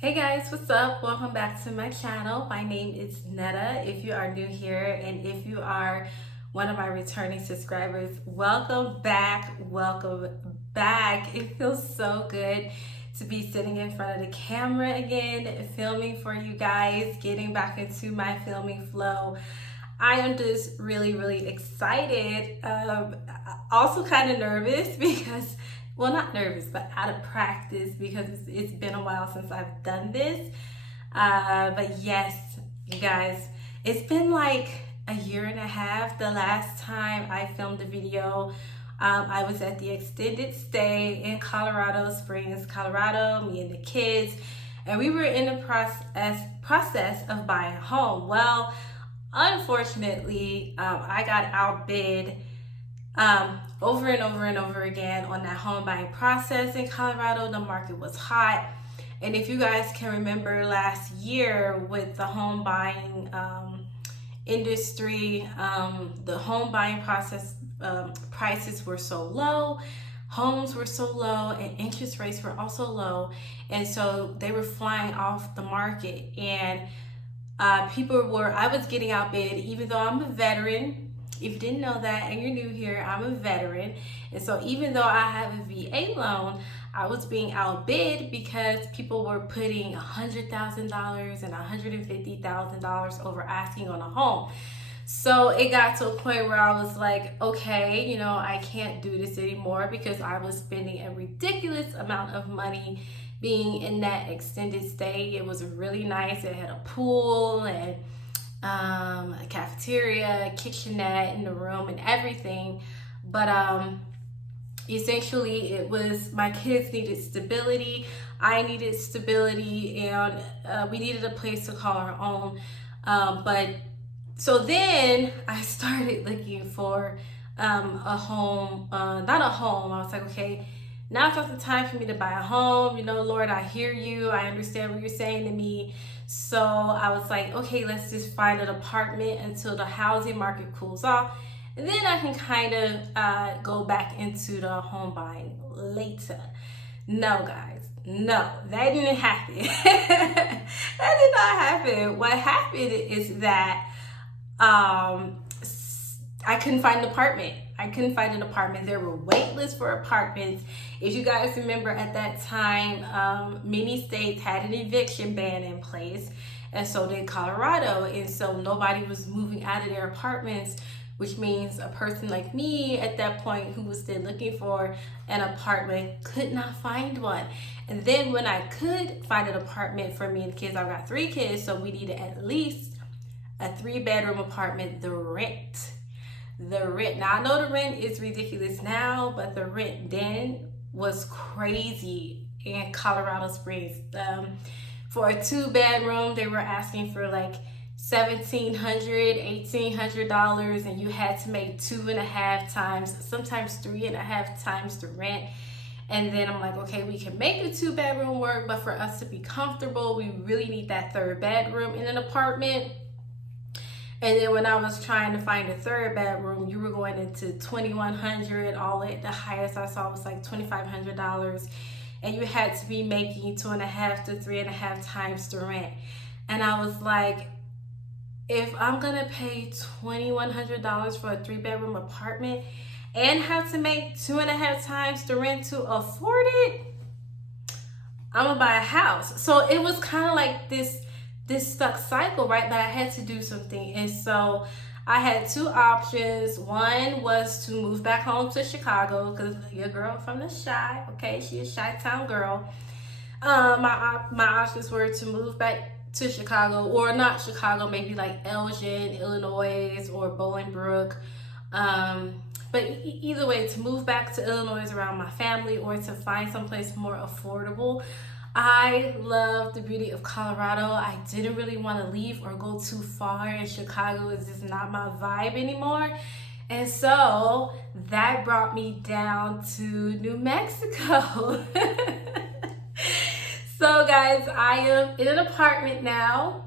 Hey guys, what's up? Welcome back to my channel. My name is Netta. If you are new here and if you are one of my returning subscribers, welcome back. Welcome back. It feels so good to be sitting in front of the camera again, filming for you guys, getting back into my filming flow. I am just really excited. Also kind of nervous because, well, not nervous, but out of practice because it's been a while since I've done this. But yes, you guys, it's been like a year and a half. The last time I filmed a video, I was at the extended stay in Colorado Springs, Colorado, me and the kids, and we were in the process of buying a home. Well, unfortunately, I got outbid over and over again on that home buying process in Colorado. The market was hot. And if you guys can remember last year with the home buying industry, the home buying process prices were so low, homes were so low, and interest rates were also low. And so they were flying off the market. And I was getting outbid, even though I'm a veteran. If you didn't know that and you're new here, I'm a veteran. And so even though I have a VA loan, I was being outbid because people were putting $100,000 and $150,000 over asking on a home. So it got to a point where I was like, okay, I can't do this anymore because I was spending a ridiculous amount of money being in that extended stay. It was really nice. It had a pool and a cafeteria, a kitchenette in the room and everything. But essentially it was, my kids needed stability, I needed stability, and we needed a place to call our own. But so then I started looking for a home, not a home. I was like, okay, now it's not the time for me to buy a home. Lord, I hear you. I understand what you're saying to me. So I was like, okay, let's just find an apartment until the housing market cools off. And then I can kind of go back into the home buying later. No, guys, no, that didn't happen. That did not happen. What happened is that I couldn't find an apartment. There were wait lists for apartments. If you guys remember, at that time, many states had an eviction ban in place, and so did Colorado. And so nobody was moving out of their apartments, which means a person like me at that point who was still looking for an apartment could not find one. And then when I could find an apartment for me and the kids, I've got 3 kids, so we needed at least a 3-bedroom apartment. The rent. Now, I know the rent is ridiculous now, but the rent then was crazy in Colorado Springs. For a 2-bedroom, they were asking for like $1,700, $1,800, and you had to make 2.5 times, sometimes 3.5 times the rent. And then I'm like, okay, we can make the 2-bedroom work, but for us to be comfortable, we really need that 3rd bedroom in an apartment. And then when I was trying to find a 3rd bedroom, you were going into $2,100. All at the highest I saw was like $2,500, and you had to be making 2.5 to 3.5 times the rent. And I was like, if I'm gonna pay $2,100 for a 3-bedroom apartment and have to make 2.5 times the rent to afford it, I'm gonna buy a house. So it was kind of like this stuck cycle, right? But I had to do something. And so I had 2 options. One was to move back home to Chicago, because your girl from the Chi, okay? She is Chi-town girl. My options were to move back to Chicago, or not Chicago, maybe like Elgin, Illinois, or Bolingbrook. But either way, to move back to Illinois around my family, or to find someplace more affordable. I love the beauty of Colorado. I didn't really want to leave or go too far, and Chicago is just not my vibe anymore. And so that brought me down to New Mexico. So guys, I am in an apartment now,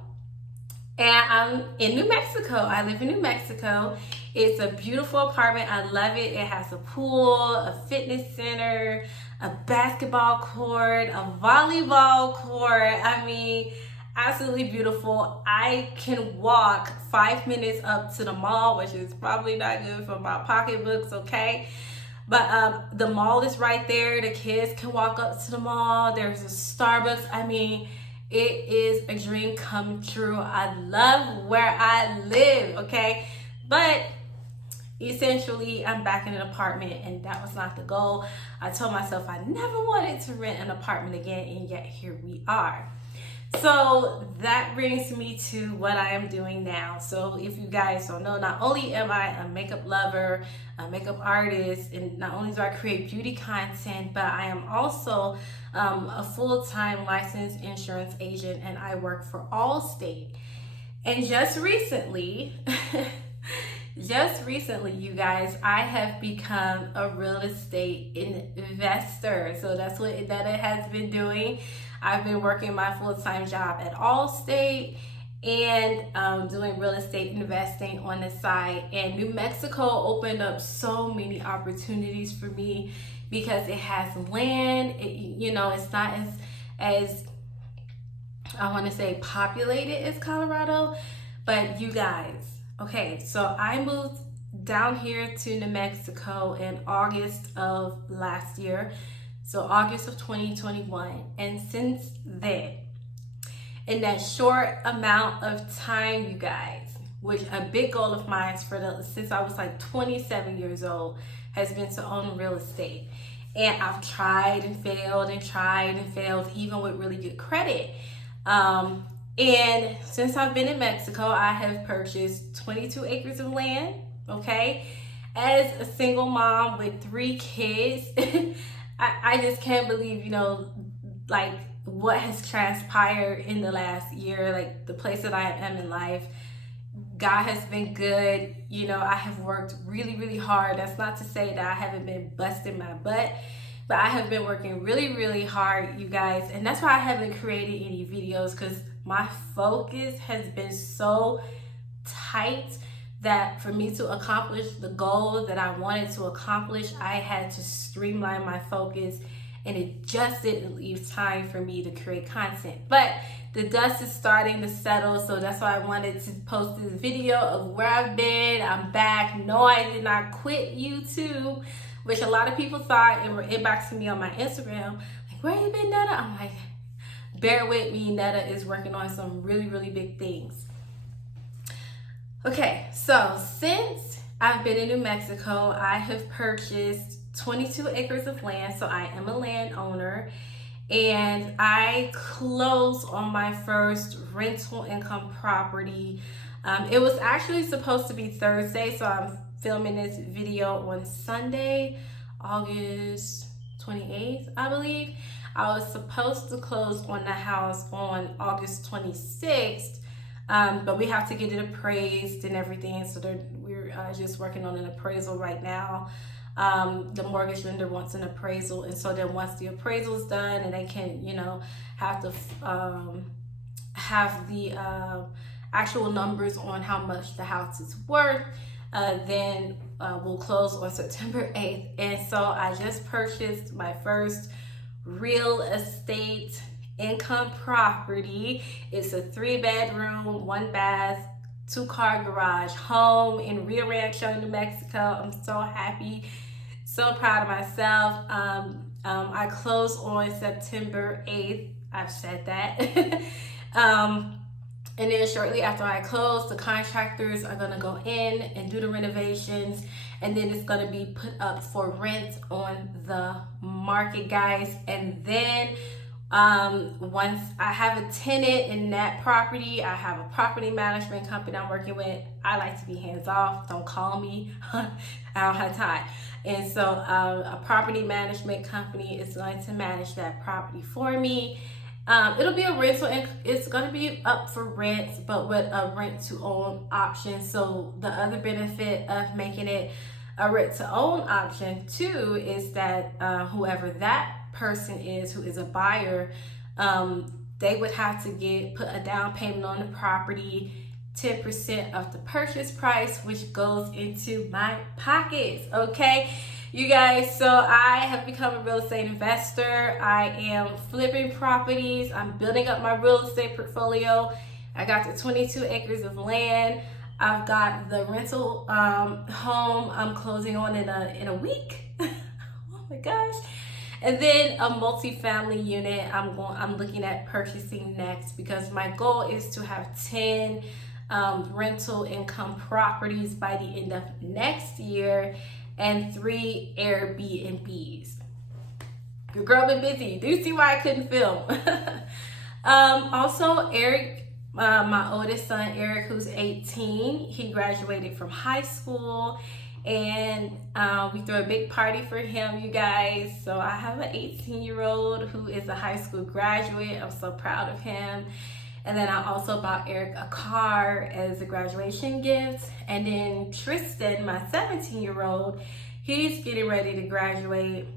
and I'm in New Mexico. I live in New Mexico. It's a beautiful apartment. I love it. It has a pool, a fitness center, a basketball court, a volleyball court. I mean, absolutely beautiful. I can walk 5 minutes up to the mall, which is probably not good for my pocketbooks, okay? But the mall is right there. The kids can walk up to the mall. There's a Starbucks. I mean, it is a dream come true. I love where I live, okay? But essentially, I'm back in an apartment, and that was not the goal. I told myself I never wanted to rent an apartment again, and yet here we are. So that brings me to what I am doing now. So if you guys don't know, not only am I a makeup lover, a makeup artist, and not only do I create beauty content, but I am also a full-time licensed insurance agent, and I work for Allstate. And just recently, you guys, I have become a real estate investor. So that's what Netta has been doing. I've been working my full-time job at Allstate and doing real estate investing on the side. And New Mexico opened up so many opportunities for me because it has land. It's not as I want to say populated as Colorado, but you guys, okay, so I moved down here to New Mexico in August of last year. So August of 2021. And since then, in that short amount of time, you guys, which a big goal of mine since I was like 27 years old has been to own real estate. And I've tried and failed, even with really good credit. And since I've been in Mexico, I have purchased 22 acres of land, okay? As a single mom with 3 kids, I just can't believe, like what has transpired in the last year, like the place that I am in life. God has been good. I have worked really, really hard. That's not to say that I haven't been busting my butt, but I have been working really, really hard, you guys. And that's why I haven't created any videos, because my focus has been so tight that for me to accomplish the goal that I wanted to accomplish, I had to streamline my focus, and it just didn't leave time for me to create content. But the dust is starting to settle, so that's why I wanted to post this video of where I've been. I'm back. No, I did not quit YouTube, which a lot of people thought, and were inboxing me on my Instagram, like, where you been, Netta? I'm like, bear with me, Netta is working on some really, really big things. Okay, so since I've been in New Mexico, I have purchased 22 acres of land, so I am a landowner, and I closed on my first rental income property. It was actually supposed to be Thursday, so I'm filming this video on Sunday, August 28th, I believe. I was supposed to close on the house on August 26th, but we have to get it appraised and everything, so we're just working on an appraisal right now. The mortgage lender wants an appraisal, and so then once the appraisal is done and they can, have the actual numbers on how much the house is worth, then we'll close on September 8th. And so I just purchased my first real estate income property. It's a 3-bedroom, 1-bath, 2-car garage home in Rebrand, New Mexico. I'm so happy, so proud of myself. I closed on September 8th. I've said that. And then shortly after I close, the contractors are gonna go in and do the renovations, and then it's gonna be put up for rent on the market, guys. And then once I have a tenant in that property, I have a property management company I'm working with. I like to be hands off. Don't call me. I don't have time. And so a property management company is going to manage that property for me. It'll be a rental, and it's going to be up for rent, but with a rent to own option. So the other benefit of making it a rent to own option too is that whoever that person is who is a buyer, they would have to put a down payment on the property, 10% of the purchase price, which goes into my pockets. Okay, You guys, so I have become a real estate investor. I am flipping properties. I'm building up my real estate portfolio. I got the 22 acres of land. I've got the rental home I'm closing on in a week. Oh my gosh. And then a multi-family unit I'm looking at purchasing next, because my goal is to have 10 rental income properties by the end of next year and 3 Airbnbs. Your girl been busy. Do you see why I couldn't film? Also, Eric, my oldest son, Eric, who's 18, he graduated from high school, and we threw a big party for him, you guys. So I have an 18-year-old who is a high school graduate. I'm so proud of him. And then I also bought Eric a car as a graduation gift. And then Tristan, my 17-year-old, he's getting ready to graduate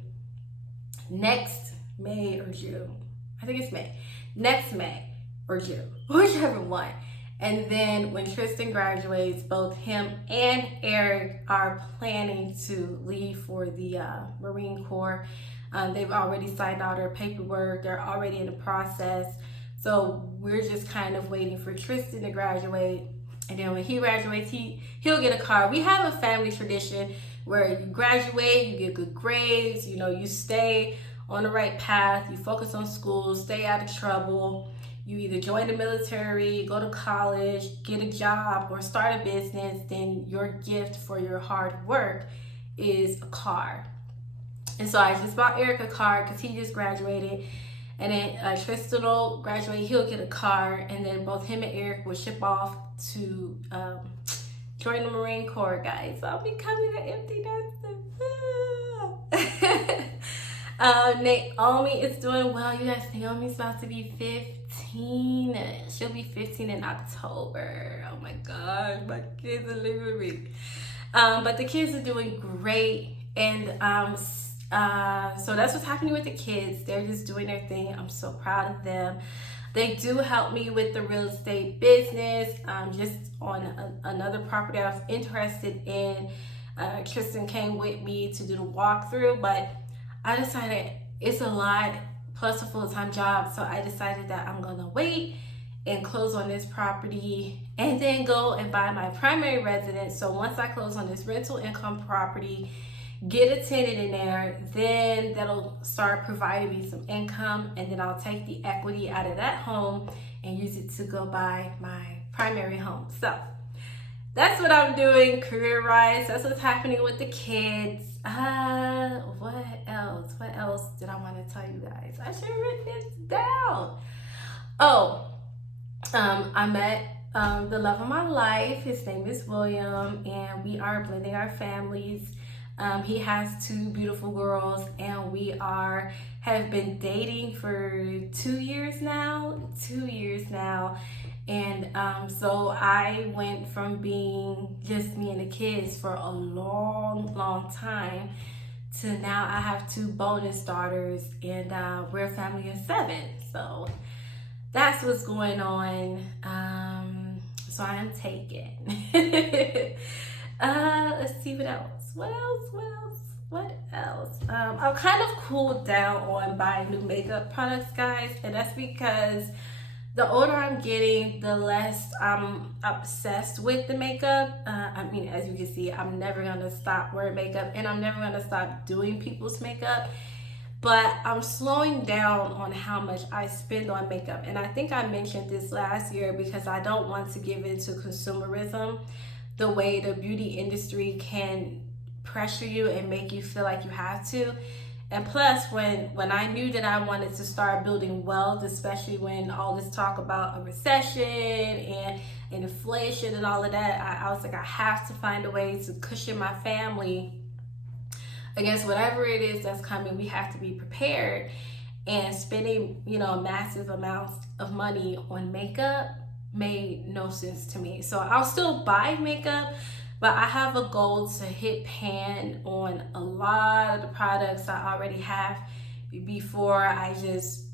next May or June. I think it's May. Next May or June, whichever one. And then when Tristan graduates, both him and Eric are planning to leave for the Marine Corps. They've already signed all their paperwork. They're already in the process. So we're just kind of waiting for Tristan to graduate. And then when he graduates, he'll get a car. We have a family tradition where you graduate, you get good grades, you know, you stay on the right path, you focus on school, stay out of trouble. You either join the military, go to college, get a job, or start a business. Then your gift for your hard work is a car. And so I just bought Eric a car because he just graduated. And then Tristan will graduate, he'll get a car, and then both him and Eric will ship off to join the Marine Corps, guys. So I'll be coming to empty nester. Naomi is doing well. You guys, Naomi's about to be 15. She'll be 15 in October. Oh my gosh, my kids are leaving me. But the kids are doing great, and so that's what's happening with the kids. They're just doing their thing. I'm so proud of them. They do help me with the real estate business. Just on another property I was interested in. Tristan came with me to do the walkthrough, but I decided it's a lot plus a full-time job. So I decided that I'm gonna wait and close on this property and then go and buy my primary residence. So once I close on this rental income property, get a tenant in there, then that'll start providing me some income, and then I'll take the equity out of that home and use it to go buy my primary home. So that's what I'm doing career-wise. That's what's happening with the kids. What else did I want to tell you guys? I should have written this down. I met the love of my life. His name is William, and we are blending our families. He has 2 beautiful girls, and we have been dating for 2 years now. And so I went from being just me and the kids for a long time to now I have 2 bonus daughters, and we're a family of 7. So that's what's going on. So I am taken. Let's see what else. What else? I've kind of cooled down on buying new makeup products, guys, and that's because the older I'm getting, the less I'm obsessed with the makeup. I mean, as you can see, I'm never gonna stop wearing makeup, and I'm never gonna stop doing people's makeup. But I'm slowing down on how much I spend on makeup. And I think I mentioned this last year because I don't want to give into consumerism, the way the beauty industry can pressure you and make you feel like you have to. And plus, when I knew that I wanted to start building wealth, especially when all this talk about a recession and inflation and all of that, I was like, I have to find a way to cushion my family against whatever it is that's coming. We have to be prepared. And spending, massive amounts of money on makeup made no sense to me. So I'll still buy makeup, but I have a goal to hit pan on a lot of the products I already have before I just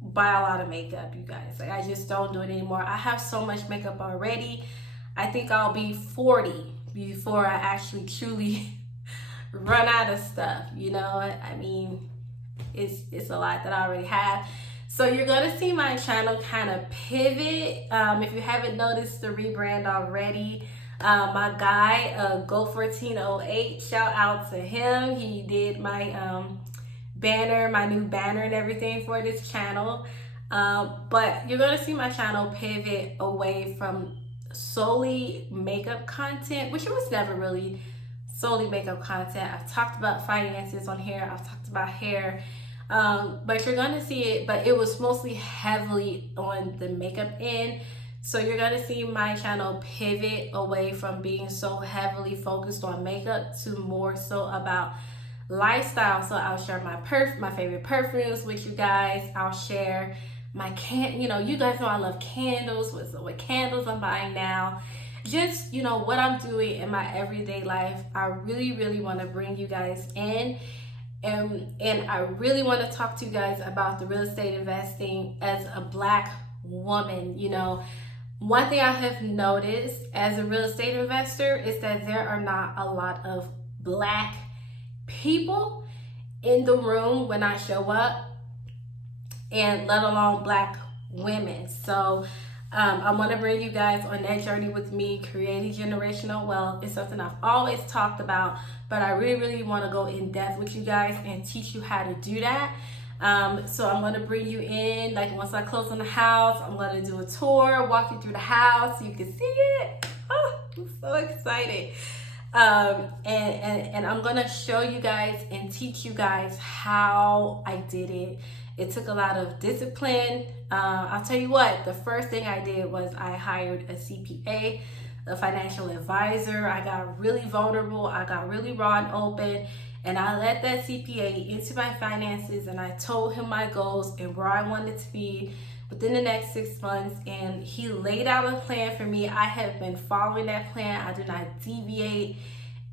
buy a lot of makeup, you guys. Like, I just don't do it anymore. I have so much makeup already. I think I'll be 40 before I actually truly run out of stuff, you know. I mean, it's a lot that I already have. So you're gonna see my channel kind of pivot. If you haven't noticed the rebrand already, my guy, Go1408, shout out to him. He did my banner, my new banner and everything for this channel. But you're gonna see my channel pivot away from solely makeup content, which it was never really solely makeup content. I've talked about finances on here, I've talked about hair, but you're gonna see it, but it was mostly heavily on the makeup end. So you're gonna see my channel pivot away from being so heavily focused on makeup to more so about lifestyle. So I'll share my favorite perfumes with you guys. I'll share my you guys know I love candles. What candles I'm buying now, just what I'm doing in my everyday life. I really want to bring you guys in, and I really want to talk to you guys about the real estate investing as a Black woman. One thing I have noticed as a real estate investor is that there are not a lot of Black people in the room when I show up, and let alone Black women. So I want to bring you guys on that journey with me. Creating generational wealth is something I've always talked about, but I really want to go in depth with you guys and teach you how to do that. So I'm going to bring you in, like once I close on the house, I'm going to do a tour, walk you through the house so you can see it. Oh, I'm so excited. And I'm going to show you guys and teach you guys how I did it. It took a lot of discipline. I'll tell you what, the first thing I did was I hired a CPA, a financial advisor. I got really vulnerable. I got really raw and open. And I let that CPA into my finances, and I told him my goals and where I wanted to be within the next 6 months. And he laid out a plan for me. I have been following that plan. I do not deviate.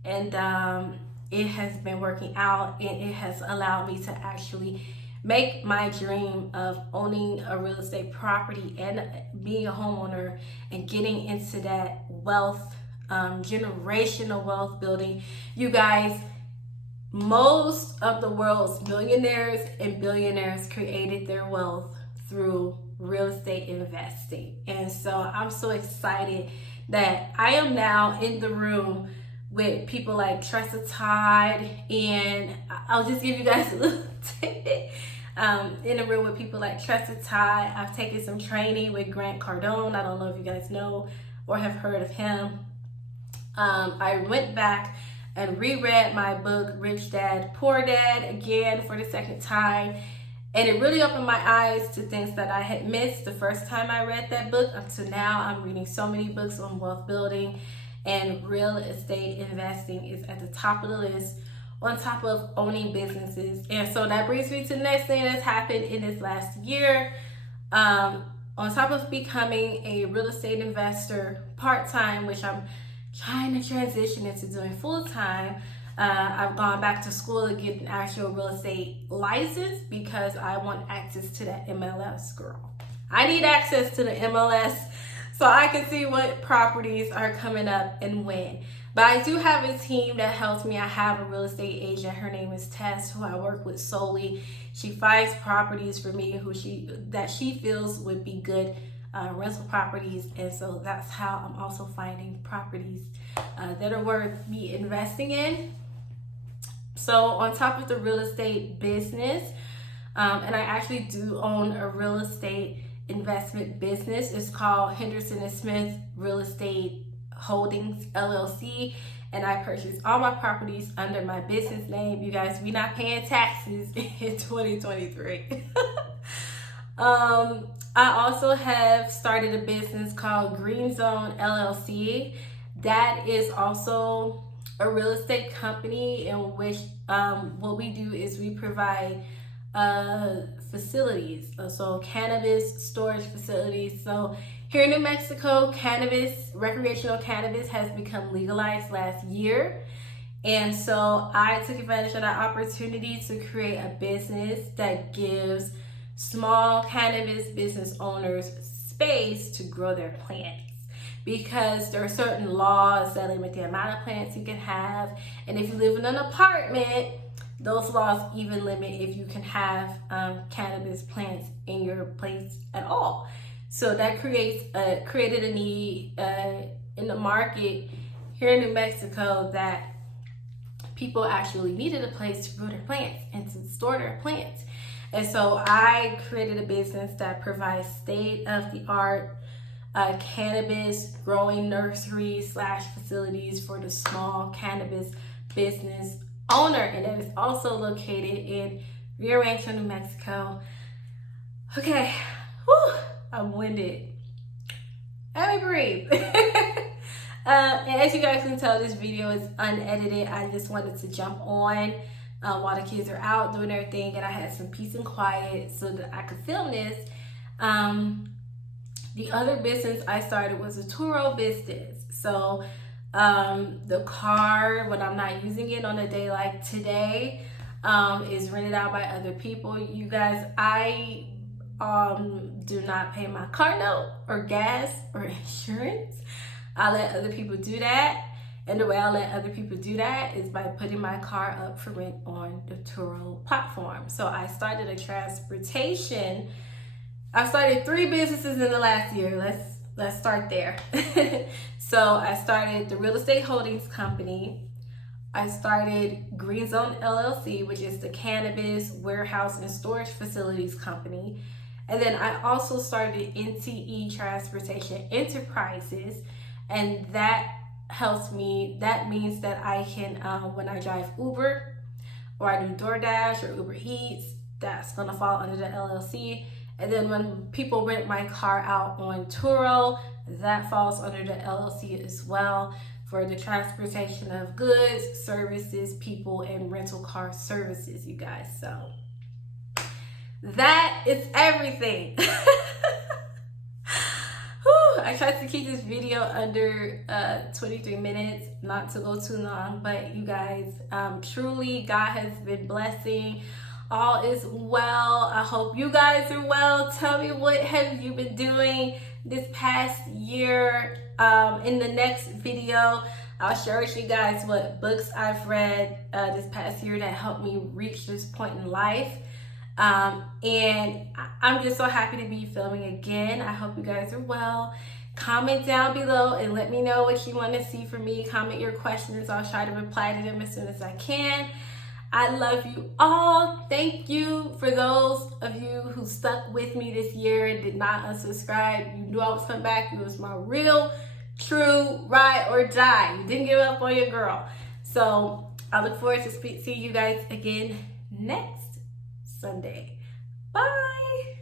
And it has been working out, and it has allowed me to actually make my dream of owning a real estate property and being a homeowner and getting into that wealth, generational wealth building. You guys, most of the world's millionaires and billionaires created their wealth through real estate investing. And so I'm so excited that I am now in the room with people like Tressa Todd, and I'll just give you guys a little tidbit. In a room with people like Tressa Todd. I've taken some training with Grant Cardone. I don't know if you guys know or have heard of him. I went back and reread my book, Rich Dad, Poor Dad, again for the second time. And it really opened my eyes to things that I had missed the first time I read that book. Up to now, I'm reading so many books on wealth building, and real estate investing is at the top of the list, on top of owning businesses. And so that brings me to the next thing that's happened in this last year. On top of becoming a real estate investor part-time, which I'm trying to transition into doing full-time, I've gone back to school to get an actual real estate license because I want access to that MLS, girl. I need access to the MLS so I can see what properties are coming up and when. But I do have a team that helps me. I have a real estate agent. Her name is Tess, who I work with solely. She finds properties for me that she feels would be good rental properties. And so that's how I'm also finding properties that are worth me investing in. So on top of the real estate business, and I actually do own a real estate investment business. It's called Henderson & Smith Real Estate Holdings LLC, and I purchased all my properties under my business name. You guys, we're not paying taxes in 2023. I also have started a business called Green Zone LLC. That is also a real estate company in which what we do is we provide facilities, so cannabis storage facilities. So here in New Mexico, recreational cannabis has become legalized last year. And so I took advantage of that opportunity to create a business that gives small cannabis business owners space to grow their plants. because there are certain laws that limit the amount of plants you can have. And if you live in an apartment, those laws even limit if you can have cannabis plants in your place at all. So that created a need in the market here in New Mexico that people actually needed a place to grow their plants and to store their plants. And so I created a business that provides state-of-the-art cannabis growing nurseries / facilities for the small cannabis business owner, and it is also located in Rio Rancho, New Mexico. Okay, whew, I'm winded. Let me breathe. And as you guys can tell, this video is unedited. I just wanted to jump on while the kids are out doing their thing, and I had some peace and quiet so that I could film this. The other business I started was a Turo business. So the car, when I'm not using it on a day like today, is rented out by other people. You guys, I do not pay my car note or gas or insurance. I let other people do that. And the way I let other people do that is by putting my car up for rent on the Turo platform. So I started a transportation. I started 3 businesses in the last year. Let's start there. So I started the Real Estate Holdings Company. I started Green Zone LLC, which is the Cannabis Warehouse and Storage Facilities Company. And then I also started NTE Transportation Enterprises, and that helps me. That means that I can, when I drive Uber or I do DoorDash or Uber Eats, that's gonna fall under the LLC. And then when people rent my car out on Turo, that falls under the LLC as well, for the transportation of goods, services, people, and rental car services, you guys. So that is everything. I tried to keep this video under 23 minutes, not to go too long, but you guys, truly God has been blessing. All is well. I hope you guys are well. Tell me, what have you been doing this past year? In the next video, I'll share with you guys what books I've read this past year that helped me reach this point in life. And I'm just so happy to be filming again. I hope you guys are well. Comment down below and let me know what you want to see from me. Comment your questions. I'll try to reply to them as soon as I can. I love you all. Thank you for those of you who stuck with me this year and did not unsubscribe. You knew I was coming back. You was my real, true, ride or die. You didn't give up on your girl. So I look forward to seeing you guys again next Sunday. Bye.